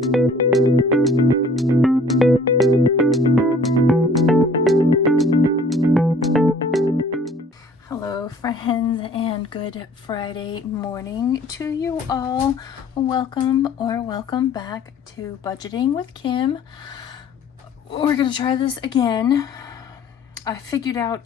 Hello friends, and good Friday morning to you all. Welcome back to Budgeting with Kim. We're going to try this again. I figured out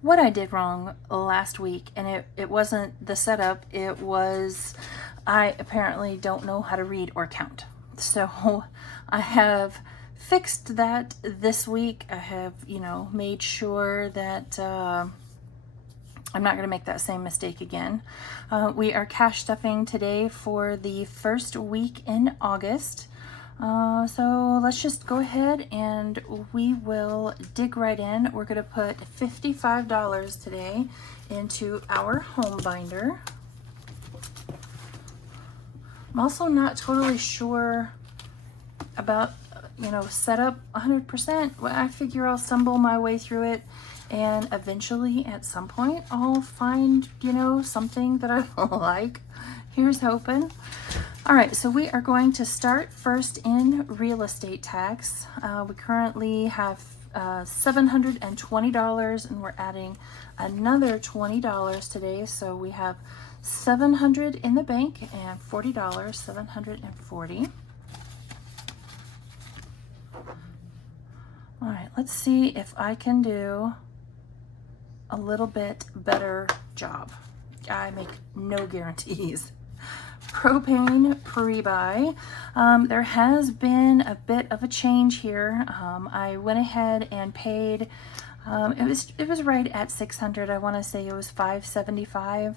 what I did wrong last week, and it wasn't the setup. It was I apparently don't know how to read or count. So I have fixed that this week. I have, made sure that I'm not going to make that same mistake again. We are cash stuffing today for the first week in August. So let's just go ahead and we will dig right in. We're going to put $55 today into our home binder. I'm also not totally sure about, setup 100%. I figure I'll stumble my way through it, and eventually at some point I'll find, something that I like. Here's hoping. All right, so we are going to start first in real estate tax. We currently have $720, and we're adding another $20 today. So we have $700 in the bank and $40, $740. All right, let's see if I can do a little bit better job. I make no guarantees. Propane pre-buy. There has been a bit of a change here. I went ahead and paid, it was right at $600. I want to say it was $575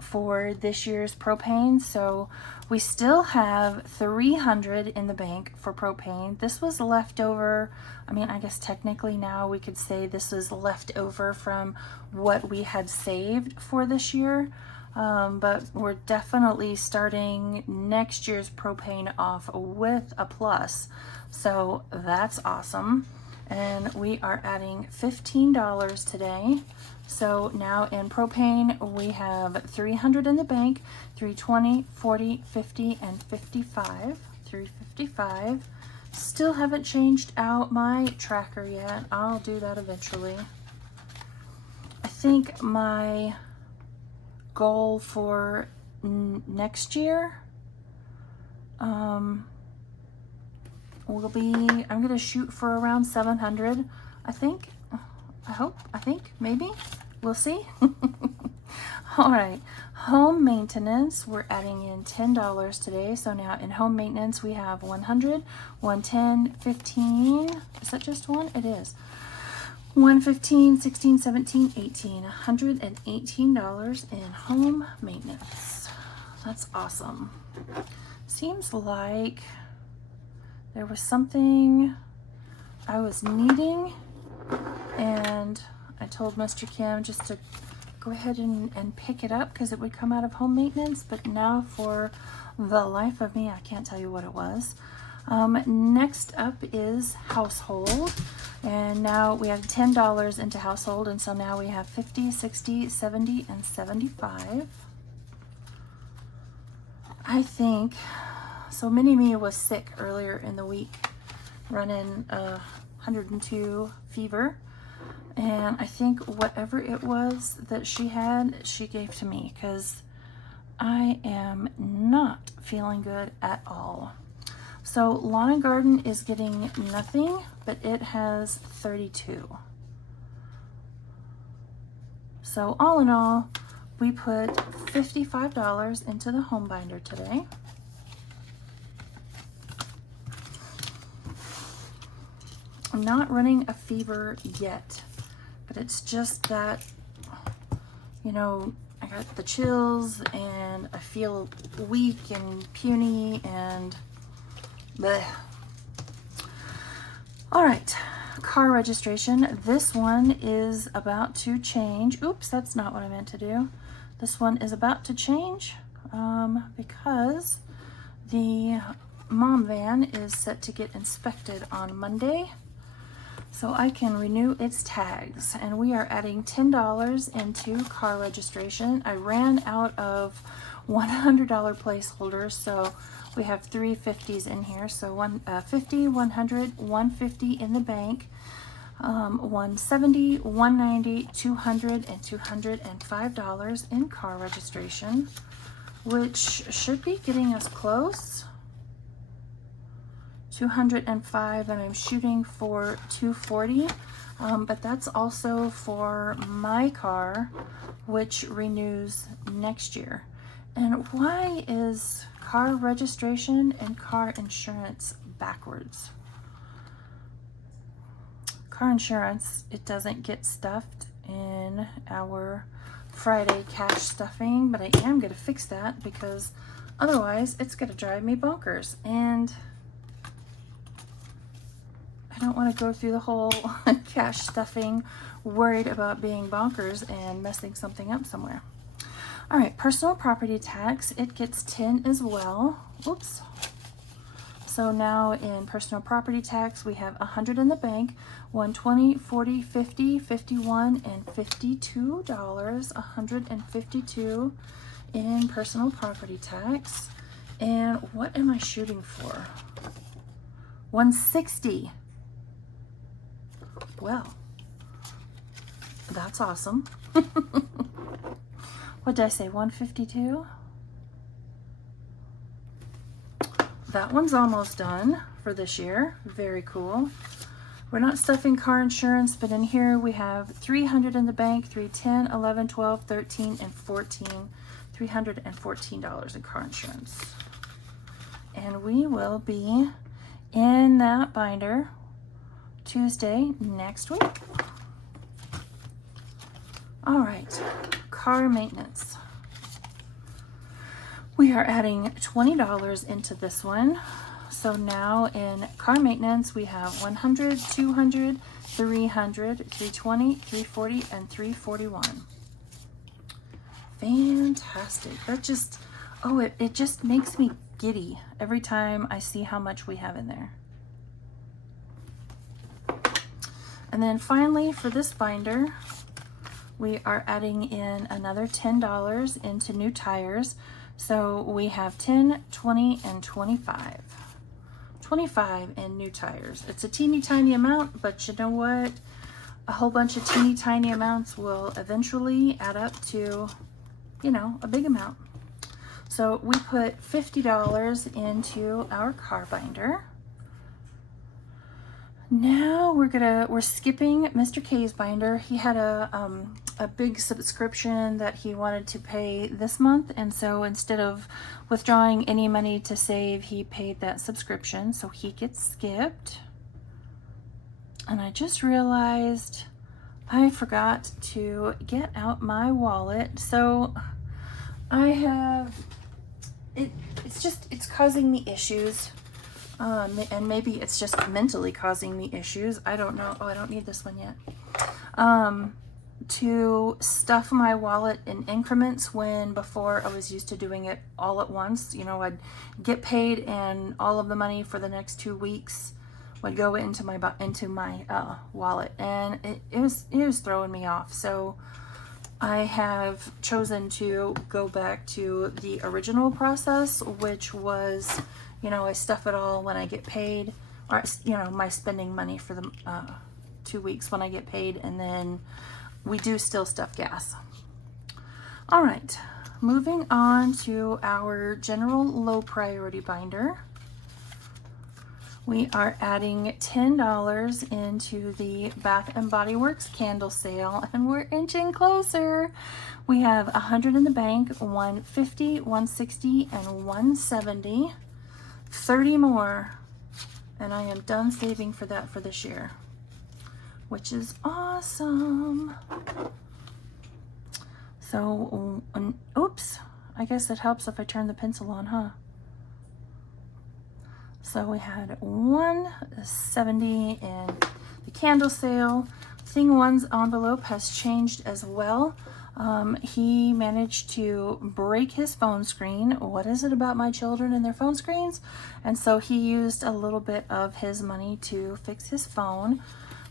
for this year's propane. So we still have $300 in the bank for propane. This was leftover. I guess technically now we could say this is leftover from what we had saved for this year. But we're definitely starting next year's propane off with a plus. So that's awesome. And we are adding $15 today. So now in propane, we have $300 in the bank, $320, $40, $50, and $55, $355. Still haven't changed out my tracker yet. I'll do that eventually. I think my goal for next year will be, I'm going to shoot for around 700, I think. I think, maybe. We'll see. All right, home maintenance, we're adding in $10 today. So now in home maintenance, we have 100, 110, 15. Is that just one? It is. 115, 16, 17, 18, $118 in home maintenance. That's awesome. Seems like there was something I was needing, and I told Mr. Kim just to go ahead and pick it up because it would come out of home maintenance, but now for the life of me, I can't tell you what it was. Next up is household, and now we have $10 into household, and so now we have 50, 60, 70, and 75. I think, so Mini-Me was sick earlier in the week, running 102 fever, and I think whatever it was that she had, she gave to me because I am not feeling good at all. So Lawn and Garden is getting nothing, but it has 32. So all in all, we put $55 into the home binder today. I'm not running a fever yet, but it's just that, I got the chills and I feel weak and puny and bleh. All right, car registration. This one is about to change. Oops, that's not what I meant to do. This one is about to change because the mom van is set to get inspected on Monday. So I can renew its tags, and we are adding $10 into car registration. I ran out of $100 placeholders. So we have 3 50s in here. So 50, 100, 150 in the bank, 170, 190, 200, and $205 in car registration, which should be getting us close. 205, and I'm shooting for 240, but that's also for my car, which renews next year. And why is car registration and car insurance backwards? Car insurance, it doesn't get stuffed in our Friday cash stuffing, but I am going to fix that because otherwise it's going to drive me bonkers. And I don't want to go through the whole cash stuffing worried about being bonkers and messing something up somewhere. All right, personal property tax, it gets 10 as well. Oops. So now in personal property tax, we have 100 in the bank, 120, 40, 50, 51, and $52, 152 in personal property tax. And what am I shooting for? 160. Well, that's awesome. What did I say, 152? That one's almost done for this year. Very cool. We're not stuffing car insurance, but in here we have 300 in the bank, 310, 11, 12, 13, and 14. $314 in car insurance. And we will be in that binder Tuesday next week. All right, car maintenance. We are adding $20 into this one. So now in car maintenance, we have 100, 200, 300, 320, 340, and 341. Fantastic. That just, oh, it just makes me giddy every time I see how much we have in there. And then finally for this binder, we are adding in another $10 into new tires. So we have 10, 20, and 25. 25 in new tires. It's a teeny tiny amount, but you know what? A whole bunch of teeny tiny amounts will eventually add up to, you know, a big amount. So we put $50 into our car binder. Now we're skipping Mr. K's binder. He had a big subscription that he wanted to pay this month, and so instead of withdrawing any money to save, he paid that subscription, so he gets skipped. And I just realized I forgot to get out my wallet, so I have it's causing me issues. And maybe it's just mentally causing me issues. I don't know. Oh, I don't need this one yet. To stuff my wallet in increments when before I was used to doing it all at once. You know, I'd get paid and all of the money for the next 2 weeks would go into my wallet, and it was throwing me off. So I have chosen to go back to the original process, which was, you know, I stuff it all when I get paid, or, you know, my spending money for the 2 weeks when I get paid, and then we do still stuff gas. All right, moving on to our general low priority binder. We are adding $10 into the Bath & Body Works candle sale, and we're inching closer. We have 100 in the bank, 150, 160, and 170. 30 more, and I am done saving for that for this year, which is awesome. So, oops, I guess it helps if I turn the pencil on, huh? So we had 170 in the candle sale. Thing One's envelope has changed as well. He managed to break his phone screen. What is it about my children and their phone screens? And so he used a little bit of his money to fix his phone.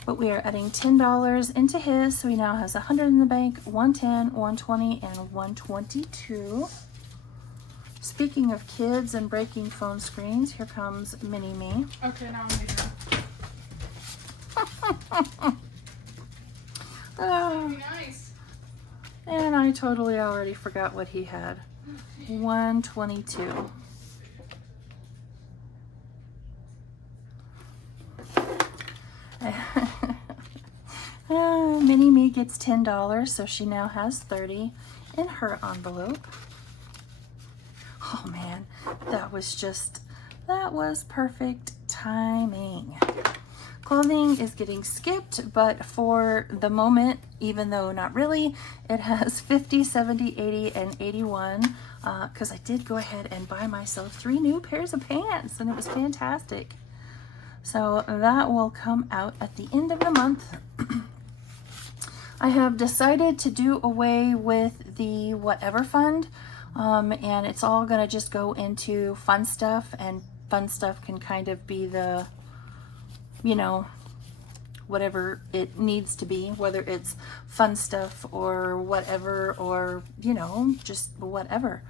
But we are adding $10 into his, so he now has 100 in the bank, 110, 120, and 122. Speaking of kids and breaking phone screens, here comes Mini Me. Okay, now I'm here. Nice. And I totally already forgot what he had. 122. Mini Me gets $10, so she now has 30 in her envelope. Oh man, that was perfect timing. Clothing is getting skipped, but for the moment, even though not really, it has 50, 70, 80, and 81, because I did go ahead and buy myself 3 new pairs of pants, and it was fantastic. So that will come out at the end of the month. I have decided to do away with the whatever fund, and it's all going to just go into fun stuff, and fun stuff can kind of be the, you know, whatever it needs to be, whether it's fun stuff or whatever, or, you know, just whatever.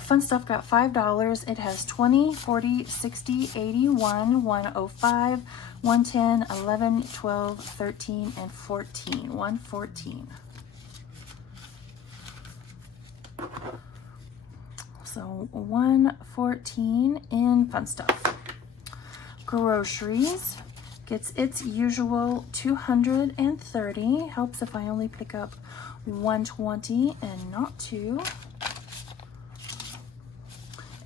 Fun stuff got $5. It has 20, 40, 60, 81, 105, 110, 11, 12, 13, and 14. 114. So 114 in fun stuff. Groceries gets its usual 230. Helps if I only pick up 120 and not 2.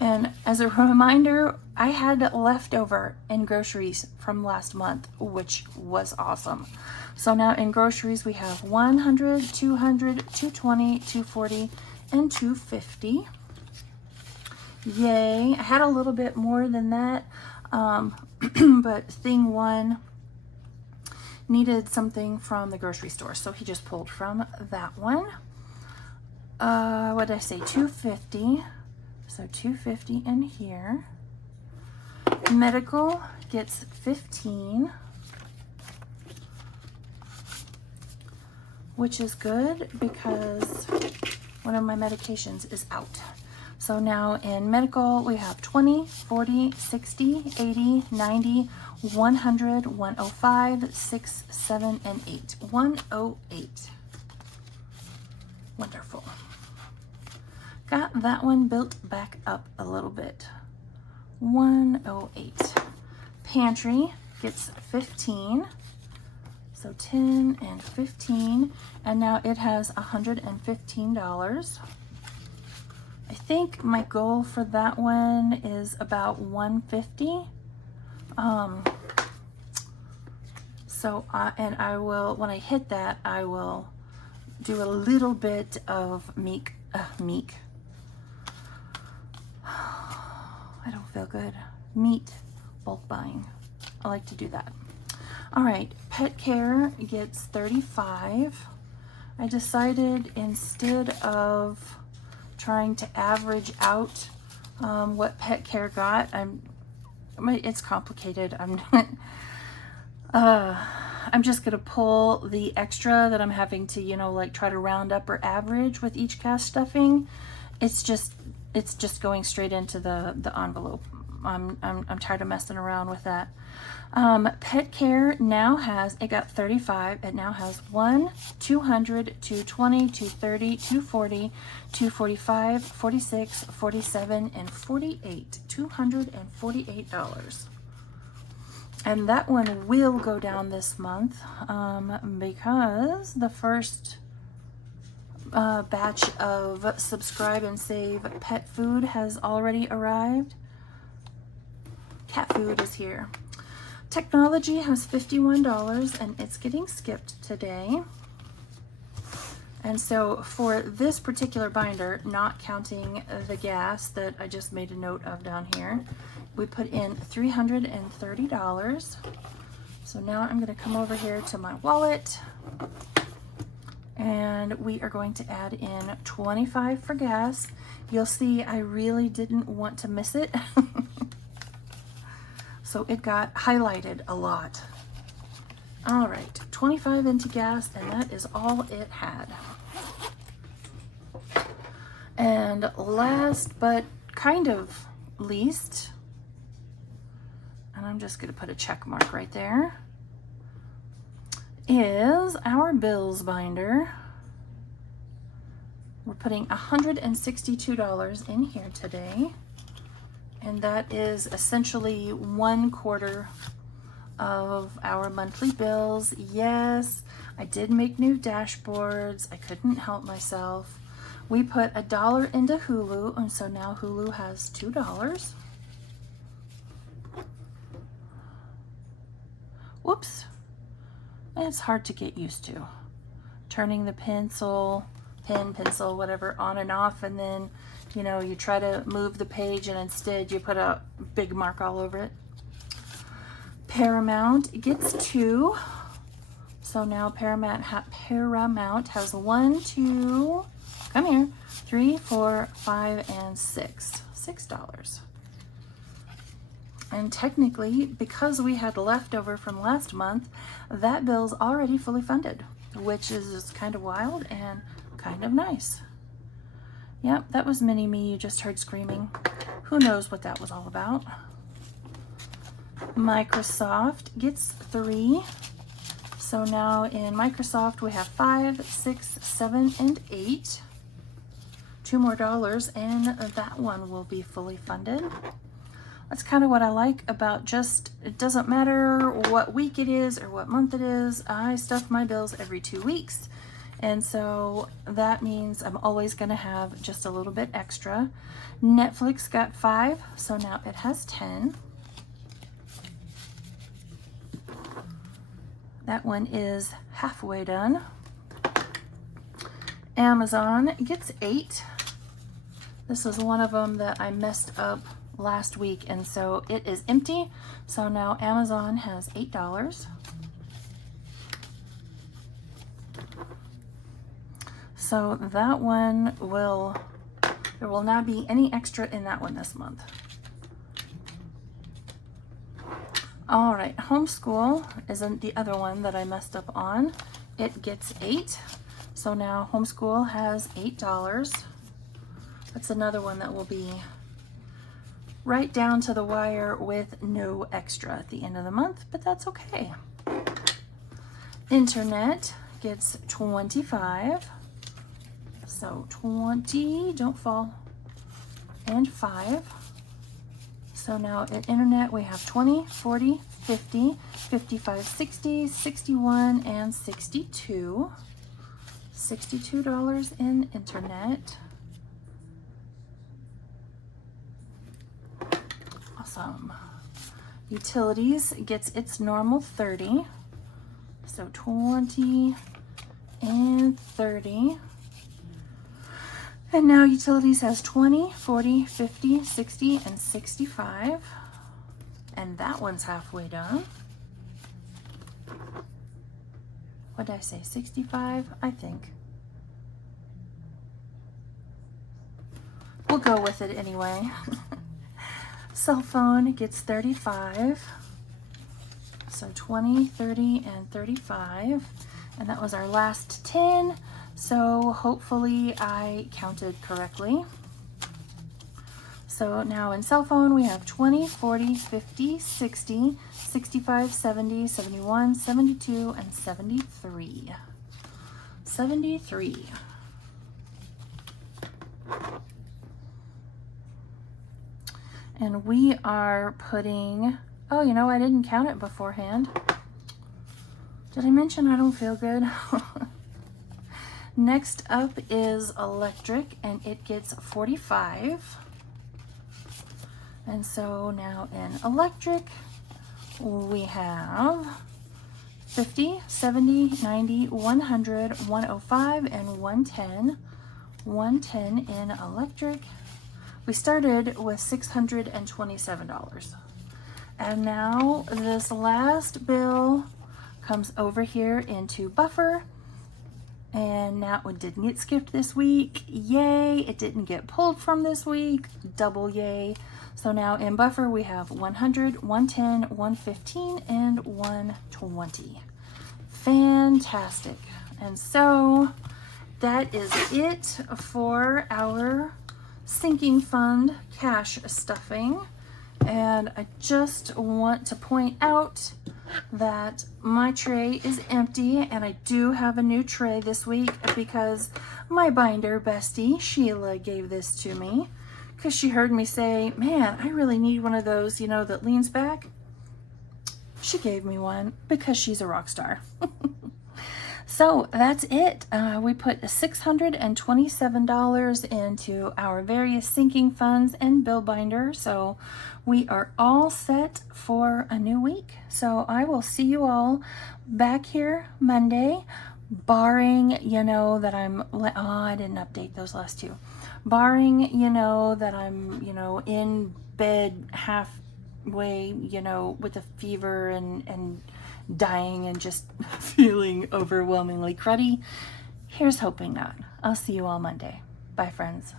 And as a reminder, I had leftover in groceries from last month, which was awesome. So now in groceries, we have 100, 200, 220, 240, and 250. Yay. I had a little bit more than that, but thing one needed something from the grocery store, so he just pulled from that one. What did I say? 250. So 250 in here. Medical gets 15, which is good because one of my medications is out. So now in medical, we have 20, 40, 60, 80, 90, 100, 105, 6, 7, and 8. 108. Wonderful. Got that one built back up a little bit. 108. Pantry gets 15. So 10 and 15. And now it has $115. I think my goal for that one is about 150. And I will, when I hit that, I will do a little bit of meek. I don't feel good. Meat bulk buying. I like to do that. All right, pet care gets 35. I decided instead of trying to average out what pet care got, it's complicated. I'm just gonna pull the extra that I'm having to, you know, like try to round up or average with each cast stuffing. It's just going straight into the envelope. I'm tired of messing around with that. Pet care now has, it got 35. It now has 1, 200, 220, 230, 240, 245, 46, 47, and 48. $248. And that one will go down this month because the first batch of subscribe and save pet food has already arrived. Cat food is here. Technology has $51 and it's getting skipped today. And so for this particular binder, not counting the gas that I just made a note of down here, we put in $330. So now I'm going to come over here to my wallet and we are going to add in 25 for gas. You'll see I really didn't want to miss it. So it got highlighted a lot. All right, 25 into gas, and that is all it had. And last but kind of least, and I'm just going to put a check mark right there, is our bills binder. We're putting $162 in here today, and that is essentially 1/4 of our monthly bills. Yes, I did make new dashboards. I couldn't help myself. We put $1 into Hulu, and so now Hulu has $2. Whoops. It's hard to get used to. Turning the pen, pencil, whatever, on and off, and then, you know, you try to move the page and instead you put a big mark all over it. Paramount gets 2. So now Paramount has 1, 2, come here, 3, 4, 5, and 6. $6. And technically, because we had leftover from last month, that bill's already fully funded, which is kind of wild and kind of nice. Yep, that was mini me you just heard screaming. Who knows what that was all about? Microsoft gets 3. So now in Microsoft we have 5, 6, 7, and 8. 2 more dollars, and that one will be fully funded. That's kind of what I like about it doesn't matter what week it is or what month it is. I stuff my bills every 2 weeks. And so that means I'm always going to have just a little bit extra. Netflix got 5, so now it has 10. That one is halfway done. Amazon gets 8. This is one of them that I messed up last week, and so it is empty. So now Amazon has $8. So that one there will not be any extra in that one this month. All right, homeschool isn't the other one that I messed up on. It gets 8. So now homeschool has $8. That's another one that will be right down to the wire with no extra at the end of the month, but that's okay. Internet gets 25. So 20, don't fall, and 5. So now at internet we have 20, 40, 50, 55, 60, 61, and 62. $62 in internet. Awesome. Utilities gets its normal 30. So 20 and 30. And now utilities has 20, 40, 50, 60, and 65. And that one's halfway done. What did I say, 65? I think. We'll go with it anyway. Cell phone gets 35. So 20, 30, and 35. And that was our last 10. So hopefully I counted correctly. So now in cell phone we have 20, 40, 50, 60, 65, 70, 71, 72, and 73. 73. And we are putting, oh, you know, I didn't count it beforehand. Did I mention I don't feel good? Next up is electric, and it gets 45. And so now in electric, we have 50, 70, 90, 100, 105, and 110. 110 in electric. We started with $627. And now this last bill comes over here into buffer. And now it didn't get skipped this week. Yay. It didn't get pulled from this week. Double yay. So now in buffer we have 100, 110, 115, and 120. Fantastic. And so that is it for our sinking fund cash stuffing. And I just want to point out that my tray is empty, and I do have a new tray this week because my binder bestie Sheila gave this to me because she heard me say, man, I really need one of those, you know, that leans back. She gave me one because she's a rock star. So that's it. We put $627 into our various sinking funds and bill binder. So we are all set for a new week. So I will see you all back here Monday, barring, you know, that I didn't update those last two. Barring, you know, that I'm, you know, in bed halfway, you know, with a fever and dying and just feeling overwhelmingly cruddy. Here's hoping not. I'll see you all Monday. Bye, friends.